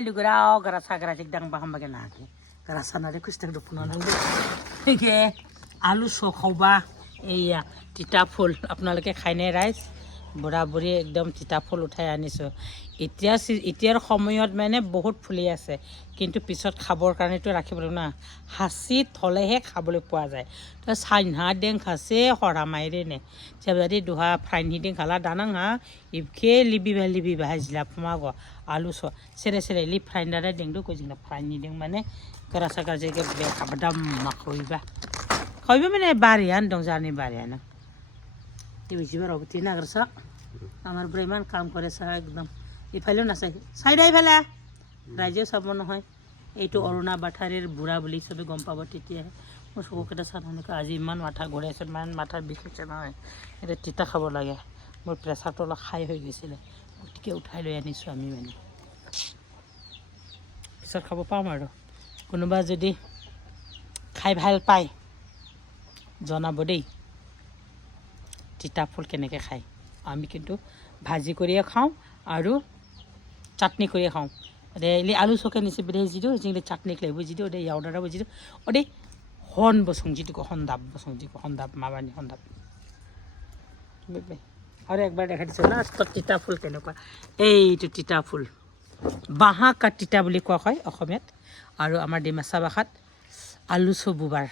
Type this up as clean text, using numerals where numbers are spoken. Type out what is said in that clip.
lugurau garasa garasik dang baham bagian lagi garasa nari kustek dupunan lagi oke alu sokhoba iya tita ফুল আপোনালোকে খাইনে rice বুঢ়া বুঢ়ী একদম তিতা ফুল উঠাই আনিছোঁ এতিয়াৰ সময়ত মানে বহুত ফুলি আছে কিন্তু পিছত খাবৰ কাৰণেতো ৰাখিব লাগিব না হাঁচিত থলেহে খাবলৈ পোৱা যায় তো চাইনহা ডেং খাছে হৰা মাইৰে নে যদি দুহা ফ্ৰাইনি ডেং খালা দানাঙা ইবখে লিবি ভাজিলা ফুমাগ আলু সেৰে সেৰে লি ফ্ৰাইনাৰে ডেংটো কৈছিলা ফ্ৰাইনি ডেং মানে গৰাচা গাজেকে বে খাবদাম মাখইবা খইবা মানে বাৰিয়ান দং জানি বাৰিয়ান বেশিবাৰ অবধি না কৰছ আমাৰ বুড়া ইমান কাম কৰে একদম ইফালেও নাচাই চাইডা ইফালে ৰাইজেও চাব নহয় এইটো অৰুণা বাঠাৰীৰ বুঢ়া বুলি চবে গম পাব তেতিয়াহে মোৰ চকুকেইটা চাই এনেকৈ আজি ইমান মাথা ঘূৰাই আছে ইমান মাথাৰ বিষ হৈছে নহয় এতিয়া তিতা খাব লাগে মোৰ প্ৰেছাৰটো অলপ হাই হৈ গৈছিলে গতিকে উঠাই লৈ আনিছোঁ আমি মানে পিছত খাব পাম আৰু কোনোবা যদি খাই ভাল পায় জনাব দেই তিতা ফুল কেনেকৈ খায় আমি কিন্তু ভাজি কৰিয়ে খাওঁ আৰু চাটনি কৰিয়ে খাওঁ এলি আলু চকে নিচে বেদে যিটো যিটো চাটনি লাগিব যিটো দে ইয়াউডাৰা বুজিটো অ দে হন বসং যিটো সন্দাপ বসং যিটো সন্দাপ মাবানি সন্দাপ আৰু একবাৰ দেখাই দিছোঁ লাষ্টত তিতা ফুল কেনেকুৱা এইটো তিতা ফুল বাঁহা কাঠ তিতা বুলি কোৱা হয় অসমীয়াত আৰু আমাৰ ডিমাচা ভাষাত আলু চবুবাৰ